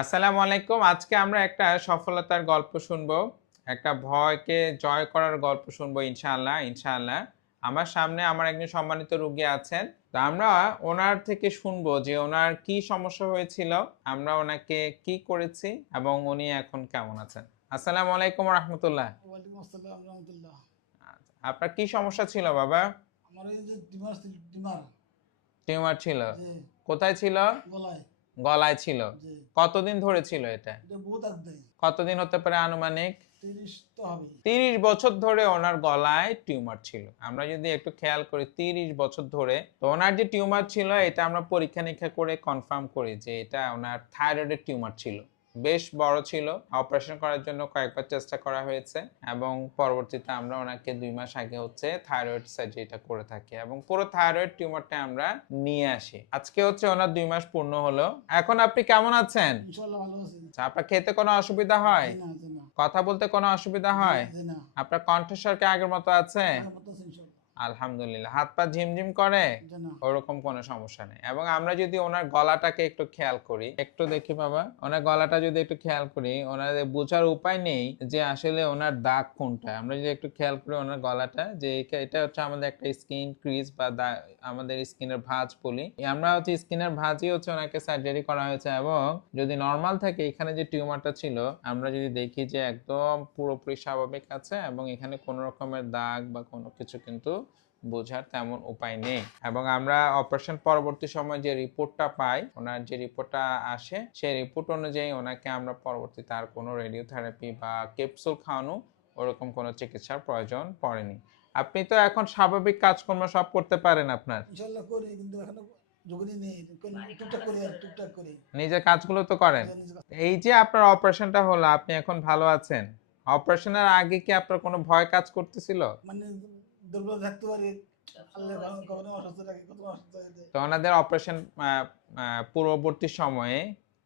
আসসালামু আলাইকুম। আজকে আমরা একটা সফলতার গল্প শুনবো। একটা ভয়কে জয় করার গল্প শুনবো ইনশাআল্লাহ, ইনশাআল্লাহ। আমার সামনে আমার একজন সম্মানিত রোগী আছেন। তো আমরা ওনার থেকে শুনবো যে ওনার কি সমস্যা হয়েছিল, আমরা ওনাকে কি করেছি এবং উনি এখন কেমন আছেন। আসসালামু আলাইকুম ওয়া রাহমাতুল্লাহ। ওয়ালাইকুম আসসালাম রহমতুল্লাহ। আচ্ছা, আপনার কি সমস্যা ছিল বাবা? আমার এই যে টিমার টিউমার ছিল? যে কোথায় ছিল? গলায় গলায় ছিল। যে কতদিন ধরে ছিল এটা? এটা বহুত আগ দেয়। কতদিন হতে পারে আনুমানিক? 30 তো হবে। 30 বছর ধরে ওনার গলায় টিউমার ছিল। আমরা যদি একটু খেয়াল করি 30 বছর ধরে, তো ওনার যে টিউমার ছিল এটা আমরা পরীক্ষা নিরীক্ষা করে কনফার্ম করি যে এটা ওনার থাইরয়েডের টিউমার ছিল। বেশ বড় ছিল, অপারেশন করার জন্য কয়েকবার চেষ্টা করা হয়েছে এবং পরবর্তীতে আমরা ওনাকে 2 মাস আগে থাইরয়েড সার্জারিটা করে থাকি এবং পুরো থাইরয়েড টিউমারটা আমরা নিয়ে আসি। আজকে ওনার 2 মাস পূর্ণ হলো। এখন আপনি কেমন আছেন? ইনশাআল্লাহ ভালো আছি। আচ্ছা, আপনার খেতে কোনো অসুবিধা হয়? জি না, জি না, কথা বলতে কোনো অসুবিধা জি না, হয়? জি না। আপনার কণ্ঠস্বর কি আগের মতো আছে? আগের মতো আছে ইনশাআল্লাহ। আলহামদুলিল্লাহ। হাত পা ঝিমঝিম করে? জি না। ওরকম কোনো সমস্যা নেই। এবং আমরা যদি ওনার গলাটাকে একটু খেয়াল করি, একটু দেখি বাবা, ওনার গলাটা যদি একটু খেয়াল করি, ওনার বোঝার উপায় নেই যে আসলে ওনার দাগ কোনটা। আমরা যদি একটু খেয়াল করি ওনার গলাটা, যে এটা আমাদের একটা স্কিন ক্রিজ বা আমাদের স্কিনের ভাঁজ বলি। আমরা স্কিনের ভাঁজই ওনাকে সার্জারি করা হয়েছে এবং যদি নরমাল থাকে এখানে যে টিউমারটা ছিল, আমরা যদি দেখি যে একদম পুরোপুরি স্বাভাবিক আছে এবং এখানে কোনো রকমের দাগ বা কোনো কিছু কিন্তু বোঝার তেমন উপায় নেই। এবং আমরা অপারেশন পরবর্তী সময় যে রিপোর্টটা পাই, ওনার যে রিপোর্টটা আসে সেই রিপোর্ট অনুযায়ী ওনাকে আমরা পরবর্তীতে আর কোনো রেডিওথেরাপি বা ক্যাপসুল খাওয়ানো ওরকম কোনো চিকিৎসার প্রয়োজন পড়েনি। আপনি তো এখন স্বাভাবিক কাজকর্ম সব করতে পারেন আপনার? ইনশাআল্লাহ করি, কিন্তু এখনো যোগদান নেই। টুকটাক করি আর টুকটাক করি। নিজের কাজগুলো তো করেন। যে নিজে কাজ- এই যে আপনার অপারেশনটা হলো, আপনি এখন ভালো আছেন। অপারেশনের আগে কি আপনার কোনো ভয় কাজ করতেছিল? মানে দুর্বল থাকতে পারি। আল্লাহ কখনো অসুস্থ থাকে, কখনো অসুস্থ হয়ে যায়। তো ওনাদের অপারেশন পূর্ববর্তী সময়ে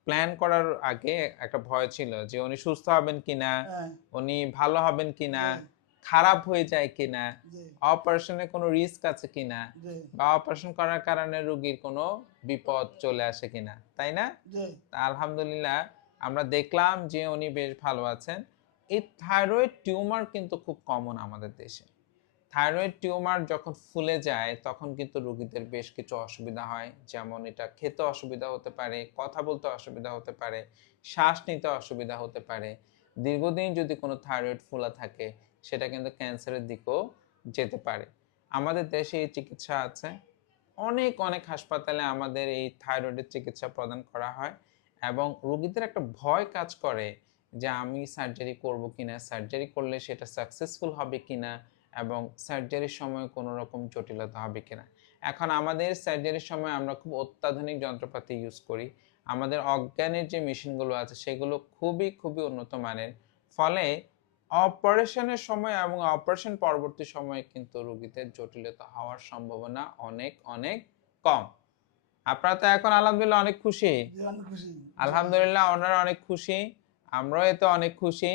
প্ল্যান করার আগে একটা ভয় ছিল যে উনি সুস্থ হবেন কিনা, হ্যাঁ। উনি ভালো হবেন কিনা, যে খারাপ হয়ে যায় কিনা, যে অপারেশনে কোনো রিস্ক আছে কিনা, যে বা অপারেশন করার কারণে রোগীর কোনো বিপদ চলে আসে কিনা, তাই না? যে তা আলহামদুলিল্লাহ আমরা দেখলাম যে উনি বেশ ভালো আছেন। এই থাইরয়েড টিউমার কিন্তু খুব কমন আমাদের দেশে। থাইরয়েড টিউমার যখন ফুলে যায় তখন কিন্তু রোগীদের বেশ কিছু অসুবিধা হয়, যেমন এটা খেতে অসুবিধা হতে পারে, কথা বলতে অসুবিধা হতে পারে, শ্বাস নিতে অসুবিধা হতে পারে। দীর্ঘদিন যদি কোনো থাইরয়েড ফোলা থাকে সেটা কিন্তু ক্যান্সারের দিকেও যেতে পারে। আমাদের দেশে এই চিকিৎসা আছে, অনেক অনেক হাসপাতালে আমাদের এই থাইরয়েডের চিকিৎসা প্রদান করা হয় এবং রোগীদের একটা ভয় কাজ করে যে আমি সার্জারি করব কিনা, সার্জারি করলে সেটা সাকসেসফুল হবে কিনা এবং সার্জারির সময় কোনো রকম জটিলতা হবে কিনা। এখন আমাদের সার্জারির সময় আমরা খুব অত্যাধুনিক যন্ত্রপাতি ইউজ করি। আমাদের অজ্ঞানের যে মেশিনগুলো আছে সেগুলো খুবই খুবই উন্নত মানের। ফলে অপারেশনের সময় এবং অপারেশন পরবর্তী সময়ে কিন্তু রোগীদের জটিলতা হওয়ার সম্ভাবনা অনেক অনেক কম। আপনারা তো এখন আলহামদুলিল্লাহ অনেক খুশি। যে আমি খুশি ইনশাআল্লাহ। আলহামদুলিল্লাহ ওনারা অনেক খুশি, আমরাও এতে অনেক খুশি।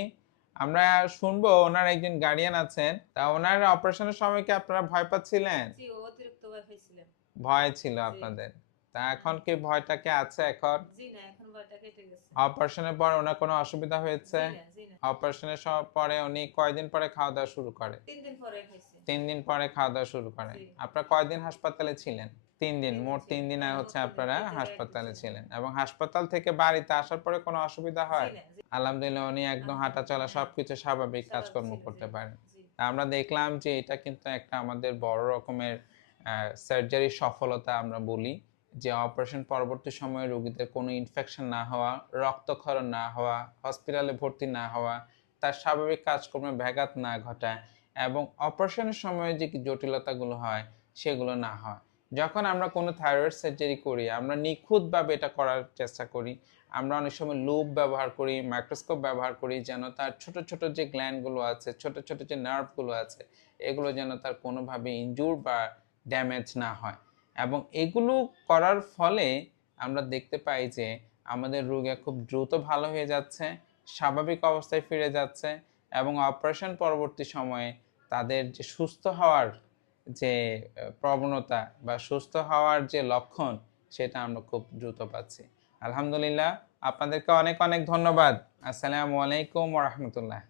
আমরা শুনবো ওনার একজন গার্ডিয়ান আছেন, তা ওনার অপারেশনের সময় কি আপনারা ভয় পাচ্ছিলেন? জি, অতিরিক্ত ভয় পাইছিলাম। ভয় ছিল জি। আপনাদের? তা এখন কি ভয়টা কি আছে এখন? জি না, এখন ভয়টা কেটে গেছে। অপারেশনের পর ওনার কোনো অসুবিধা হয়েছে? জি না, জি না। অপারেশনের পরে উনি কয়দিন পরে খাওয়া দাওয়া শুরু করে? ৩ দিন পরে খাইছে। 3 দিন পরে খাওয়া দাওয়া শুরু করেন। জি। আপনারা কয়দিন হাসপাতালে ছিলেন? 3 দিন। ৩ দিন মোট 3 দিন ছিলাম। মোট 3 দিন। আপনারা ভিতরে একদিন হাসপাতালে ছিলাম। ছিলেন এবং হাসপাতাল থেকে বাড়িতে আসার পরে কোনো অসুবিধা জি হয়? না, জি। আলহামদুলিল্লাহ উনি একদম হাঁটা চলা হ্যাঁ, সবকিছু স্বাভাবিক স্বাভাবিক কাজকর্ম ছিল। করতে জি, পারেন। জি। আমরা দেখলাম যে এটা কিন্তু একটা আমাদের বড় রকমের সার্জারির সফলতা আমরা বলি, যে অপারেশন পরবর্তী সময়ে রোগীদের কোনো ইনফেকশন না হওয়া, রক্তক্ষরণ না হওয়া, হসপিটালে ভর্তি না হওয়া, তার স্বাভাবিক কাজকর্মে ব্যাঘাত না ঘটায় এবং অপারেশনের সময় যে জটিলতাগুলো হয় সেগুলো না হয়। যখন আমরা কোনো থাইরয়েড সার্জারি করি আমরা নিখুঁতভাবে এটা করার চেষ্টা করি। আমরা অনেক সময় লুপ ব্যবহার করি, মাইক্রোস্কোপ ব্যবহার করি যেন তার ছোট ছোট যে গ্ল্যান্ডগুলো আছে, ছোট ছোট যে নার্ভগুলো আছে, এগুলো যেন তার কোনোভাবে ইনজুর বা ড্যামেজ না হয়। এবং এগুলো করার ফলে আমরা দেখতে পাই যে আমাদের রোগী খুব দ্রুত ভালো হয়ে যাচ্ছে, স্বাভাবিক অবস্থায় ফিরে যাচ্ছে এবং অপারেশন পরবর্তী সময়ে তাদের যে সুস্থ হওয়ার যে প্রবণতা বা সুস্থ হওয়ার যে লক্ষণ সেটা আমরা খুব দ্রুত পাচ্ছি। আলহামদুলিল্লাহ আপনাদেরকে অনেক অনেক ধন্যবাদ। আসসালামু আলাইকুম ওয়া রাহমাতুল্লাহ।